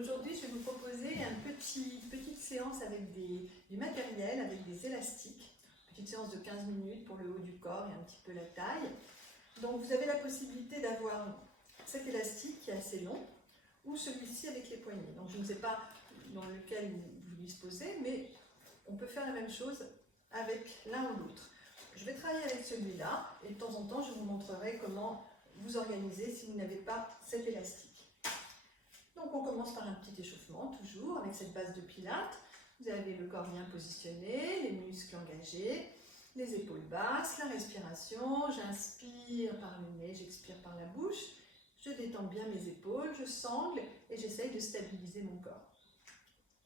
Aujourd'hui, je vais vous proposer une petite séance avec du matériel, avec des élastiques. Petite séance de 15 minutes pour le haut du corps et un petit peu la taille. Donc vous avez la possibilité d'avoir cet élastique qui est assez long ou celui-ci avec les poignets. Donc je ne sais pas dans lequel vous disposez, mais on peut faire la même chose avec l'un ou l'autre. Je vais travailler avec celui-là et de temps en temps je vous montrerai comment vous organiser si vous n'avez pas cet élastique. Donc on commence par un petit échauffement, toujours avec cette base de pilates. Vous avez le corps bien positionné, les muscles engagés, les épaules basses, la respiration. J'inspire par le nez, j'expire par la bouche. Je détends bien mes épaules, je sangle et j'essaye de stabiliser mon corps.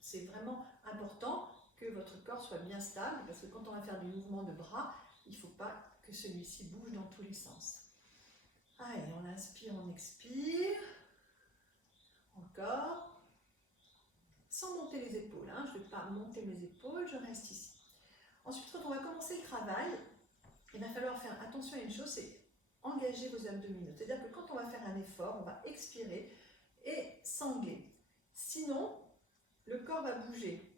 C'est vraiment important que votre corps soit bien stable parce que quand on va faire des mouvements de bras, il ne faut pas que celui-ci bouge dans tous les sens. Allez, on inspire, on expire. Encore. Sans monter les épaules, hein. Je ne vais pas monter mes épaules, je reste ici. Ensuite, quand on va commencer le travail, il va falloir faire attention à une chose, c'est engager vos abdominaux. C'est-à-dire que quand on va faire un effort, on va expirer et sangler. Sinon, le corps va bouger.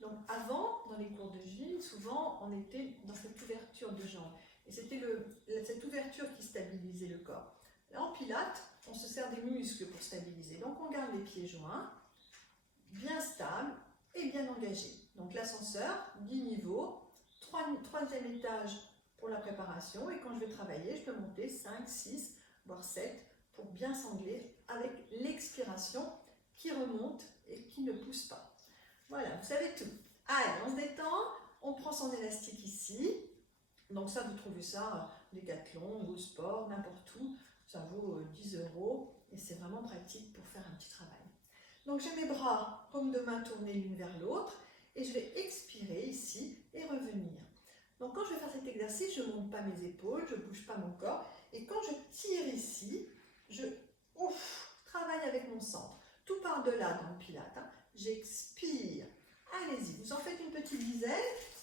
Donc avant, dans les cours de gym, souvent, on était dans cette ouverture de jambes. Et c'était cette ouverture qui stabilisait le corps. Là, en pilates, on se sert des muscles pour stabiliser. Donc on garde les pieds joints, bien stables et bien engagés. Donc l'ascenseur, 10 niveaux, 3e étage pour la préparation. Et quand je vais travailler, je peux monter 5, 6, voire 7 pour bien sangler avec l'expiration qui remonte et qui ne pousse pas. Voilà, vous savez tout. Allez, on se détend, on prend son élastique ici. Donc ça, vous trouvez ça Decathlon, au sport, n'importe où. Ça vaut 10 € et c'est vraiment pratique pour faire un petit travail. Donc j'ai mes bras, paumes de main tournées l'une vers l'autre et je vais expirer ici et revenir. Donc quand je vais faire cet exercice, je ne monte pas mes épaules, je ne bouge pas mon corps et quand je tire ici, je travaille avec mon centre. Tout par delà dans le pilate. Hein. J'expire. Allez-y, vous en faites une petite dizaine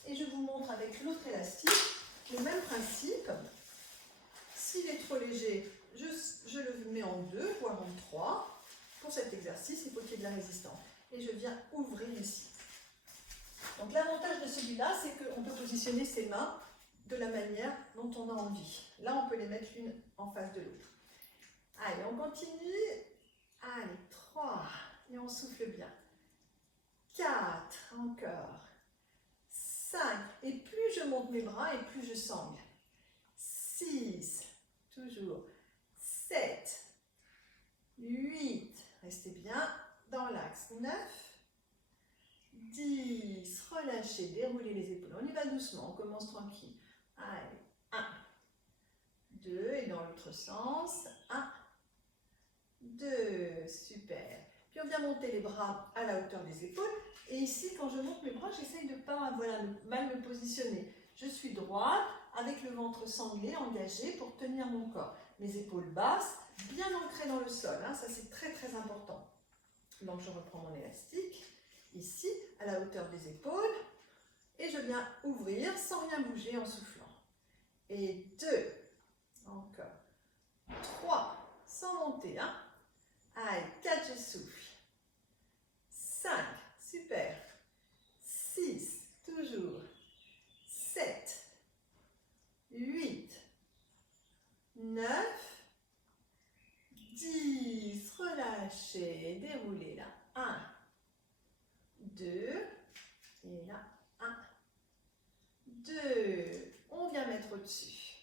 et je vous montre avec l'autre élastique le même principe. S'il est trop léger, je le mets en 2, voire en 3. Pour cet exercice, il faut qu'il y ait de la résistance. Et je viens ouvrir ici. Donc l'avantage de celui-là, c'est qu'on peut positionner ses mains de la manière dont on a envie. Là, on peut les mettre l'une en face de l'autre. Allez, on continue. Allez, 3. Et on souffle bien. 4. Encore. 5. Et plus je monte mes bras et plus je sangle. 6. Toujours. 7. 8. Restez bien dans l'axe. 9. 10. Relâchez, déroulez les épaules. On y va doucement, on commence tranquille. Allez. 1. 2. Et dans l'autre sens. 1. 2. Super. Puis on vient monter les bras à la hauteur des épaules. Et ici, quand je monte mes bras, j'essaye de ne pas mal me positionner. Je suis droite, avec le ventre sanglé, engagé pour tenir mon corps. Mes épaules basses, bien ancrées dans le sol. Hein, ça, c'est très, très important. Donc, je reprends mon élastique, ici, à la hauteur des épaules. Et je viens ouvrir sans rien bouger en soufflant. Et 2. Encore. 3. Sans monter. Hein. Allez, 4, je souffle. 5. Super. 6. Toujours. 7. 8, 9, 10, relâchez, déroulez là, 1, 2, et là, 1, 2, on vient mettre au-dessus,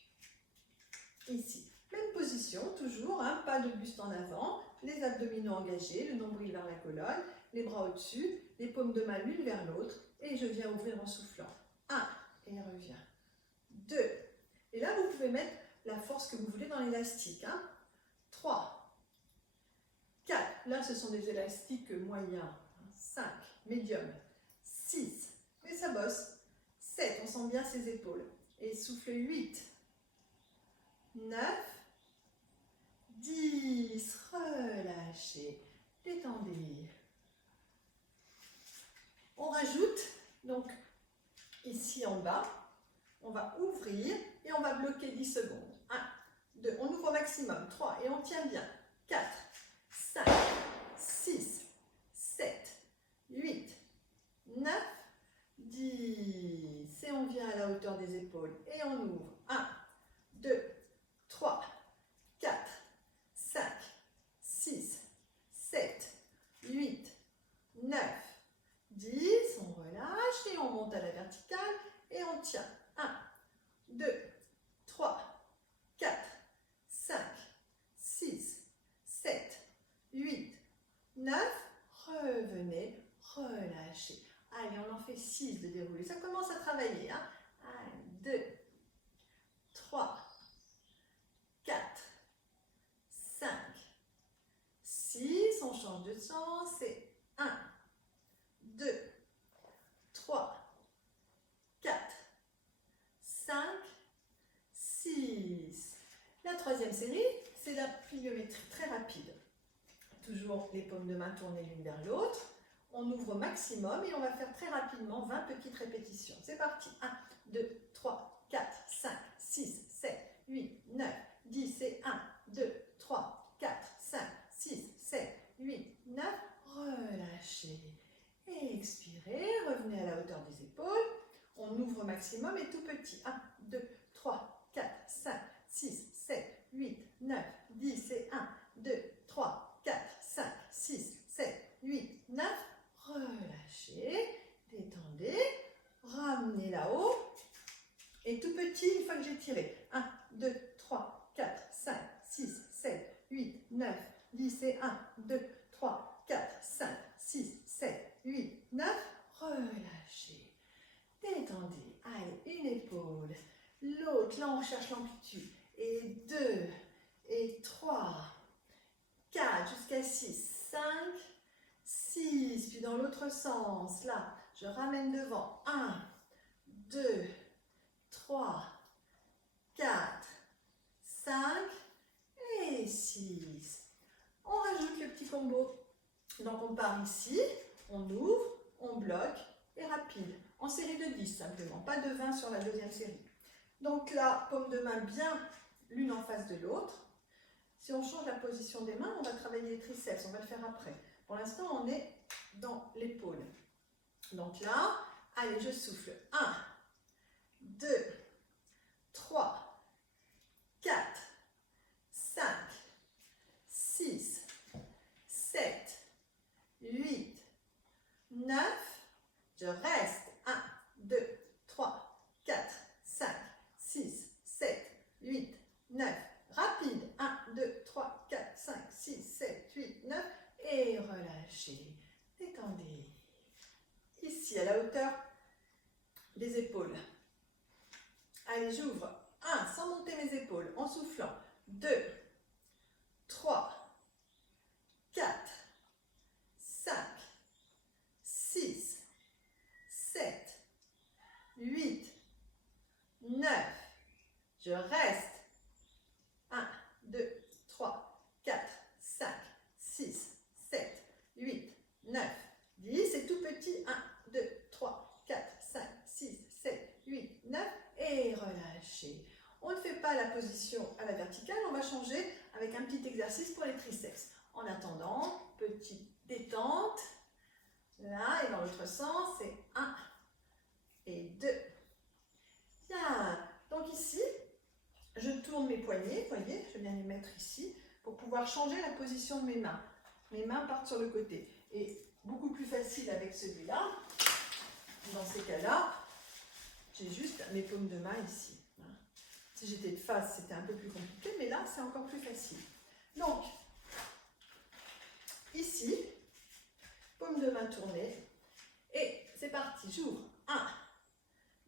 ici, même position, toujours, hein, pas de buste en avant, les abdominaux engagés, le nombril vers la colonne, les bras au-dessus, les paumes de main l'une vers l'autre, et je viens ouvrir en soufflant, 1, et reviens, 2, et là, vous pouvez mettre la force que vous voulez dans l'élastique. Hein. 3, 4, là ce sont des élastiques moyens. 5, médium. 6, mais ça bosse. 7, on sent bien ses épaules. Et souffle 8, 9, 10, relâchez, détendez. On rajoute, donc ici en bas, on va ouvrir et on va bloquer 10 secondes. 1, 2, on ouvre au maximum. 3, et on tient bien. 4, 5, 6, fait 6 de déroulé. Ça commence à travailler. 1, 2, 3, 4, 5, 6. On change de sens. C'est 1, 2, 3, 4, 5, 6. La troisième série, c'est la pluviométrie très rapide. Toujours les paumes de main tournées l'une vers l'autre. On ouvre au maximum et on va faire très rapidement 20 petites répétitions. C'est parti. 1, 2, 3, 4, 5, 6, 7, 8, 9, 10 et 1, 2, 3, 4, 5, 6, 7, 8, 9. Relâchez. Expirez. Revenez à la hauteur des épaules. On ouvre au maximum et tout petit. 1, 2, 3, 4, 5, 6, 7, 8, 9, 10 et 1, 2, 3, 4, 5, 6, 7, 8, 9. Relâchez, détendez, ramenez là-haut. Et tout petit, une fois que j'ai tiré. 1, 2, 3, 4, 5, 6, 7, 8, 9, 10 et 1, 2, 3, 4, 5, 6, 7, 8, 9. Relâchez, détendez. Allez, une épaule, l'autre. Là, on cherche l'amplitude. Et 2, et 3, 4, jusqu'à 6, 5, 6, puis dans l'autre sens, là, je ramène devant, 1, 2, 3, 4, 5 et 6. On rajoute le petit combo. Donc on part ici, on ouvre, on bloque et rapide. En série de 10 simplement, pas de 20 sur la deuxième série. Donc là, paume de main bien l'une en face de l'autre. Si on change la position des mains, on va travailler les triceps, on va le faire après. Pour l'instant, on est dans l'épaule. Donc là, allez, je souffle. 1, 2, 3, 4, 5, 6, 7, 8, 9. Je reste. 1, 2, 3, 4, 5, 6, 7, 8, 9. Rapide. 1, 2, 3, 4, 5, 6, 7, 8, 9. Et relâchez. Détendez. Ici, à la hauteur des épaules. Allez, j'ouvre. 1, sans monter mes épaules, en soufflant. 2, 3, 4, 5, 6, 7, 8, 9. Je reste. 1, 2, 3, 4, 5, 6, 7, 8, 9, 10. C'est tout petit. 1, 2, 3, 4, 5, 6, 7, 8, 9. Et relâchez. On ne fait pas la position à la verticale. On va changer avec un petit exercice pour les triceps. En attendant, petite détente. Là, et dans l'autre sens, c'est 1 et 2. Bien. Donc ici, je tourne mes poignets. Vous voyez, je viens les mettre ici pour pouvoir changer la position de mes mains. Mes mains partent sur le côté. Et beaucoup plus facile avec celui-là. Dans ces cas-là, j'ai juste mes paumes de main ici. Si j'étais de face, c'était un peu plus compliqué, mais là, c'est encore plus facile. Donc, ici, paume de main tournée. Et c'est parti, j'ouvre. 1,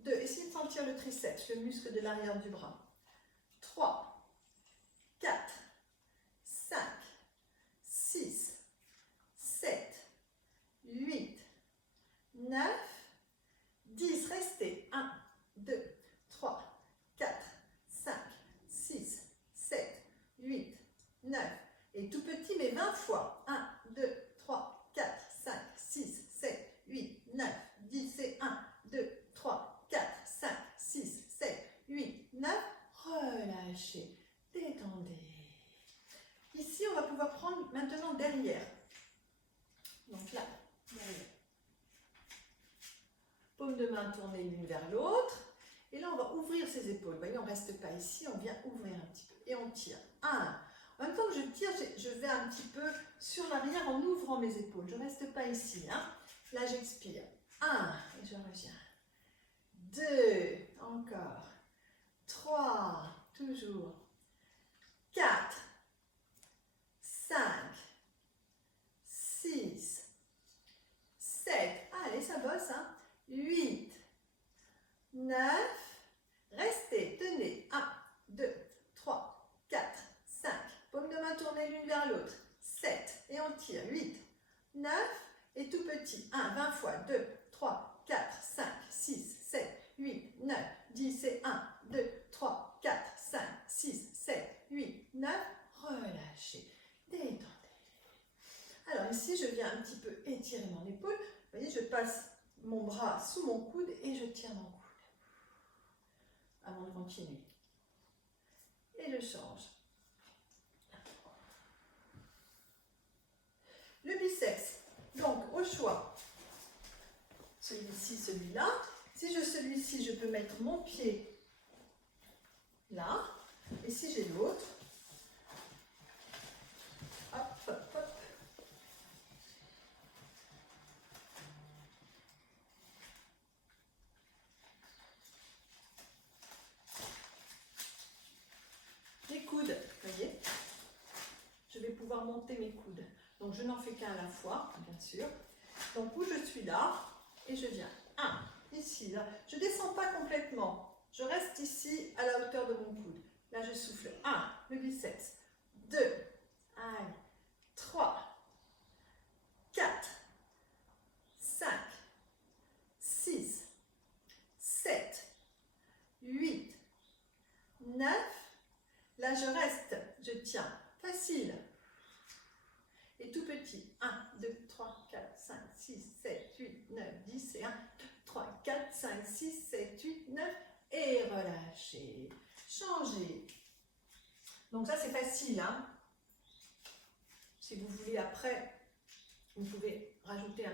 2, essayez de sentir le triceps, le muscle de l'arrière du bras. 3, 4, 5, 6, 7, 8, 9, 10. Restez. 1, 2, 3, 4, 5, 6, 7, 8, 9. Et tout petit, mais 20 fois. 1, 2, 3, 4, 5, 6, 7, 8, 9, 10 et 1, 2, 3, 4, 5, 6, 7, 8, 9. Relâchez, détendez. Ici, on va pouvoir prendre maintenant derrière. Donc là, derrière. Paume de main tournée l'une vers l'autre. Et là, on va ouvrir ses épaules. Vous voyez, on ne reste pas ici, on vient ouvrir un petit peu. Et on tire. 1. En même temps que je tire, je vais un petit peu sur l'arrière en ouvrant mes épaules. Je ne reste pas ici. Là, j'expire. 1. Et je reviens. 2. Encore. 3. Toujours. 4. 5. 6. 7. Allez, ça bosse. 8. petit. 1, 20 fois. 2, 3, 4, 5, 6, 7, 8, 9, 10 et 1, 2, 3, 4, 5, 6, 7, 8, 9. Relâchez. Détendez. Alors ici, je viens un petit peu étirer mon épaule. Vous voyez, je passe mon bras sous mon coude et je tire mon coude. Avant de continuer. Et je change. Le biceps. Donc, au choix, celui-ci, celui-là. Si je celui-ci, je peux mettre mon pied là. Et si j'ai l'autre, hop, hop, hop. Les coudes, vous voyez, je vais pouvoir monter mes coudes. Donc, je n'en fais qu'un à la fois, bien sûr. Donc, où je suis là, et je viens. 1, ici, là. Je ne descends pas complètement. Je reste ici, à la hauteur de mon coude. Là, je souffle. 1, le biceps. 2, allez, 3, 4, 5, 6, 7, 8, 9. Là, je reste, je tiens. Facile. Et tout petit. 1, 2, 3, 4, 5, 6, 7, 8, 9, 10 et 1, 2, 3, 4, 5, 6, 7, 8, 9. Et relâchez. Changez. Donc ça, c'est facile. Hein? Si vous voulez, après, vous pouvez rajouter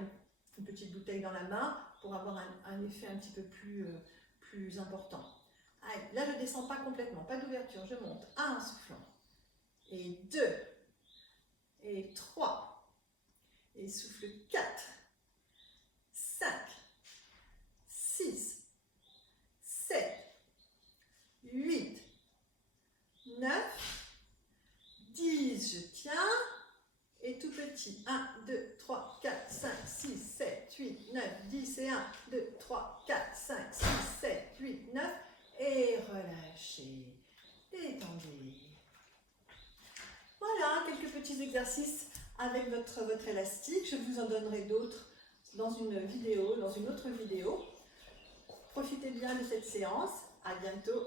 une petite bouteille dans la main pour avoir un effet un petit peu plus important. Allez, là, je ne descends pas complètement. Pas d'ouverture. Je monte. 1 en soufflant. Et 2. Et 3. Et souffle 4. 5. 6. 7. 8. 9. 10. Je tiens. Et tout petit. 1, 2, 3, 4, 5, 6, 7, 8, 9, 10 et 1, 2, 3, 4, 5, 6, 7, 8, 9. Et relâchez. Détendez. Voilà, quelques petits exercices avec votre élastique. Je vous en donnerai d'autres dans une autre vidéo. Profitez bien de cette séance. À bientôt.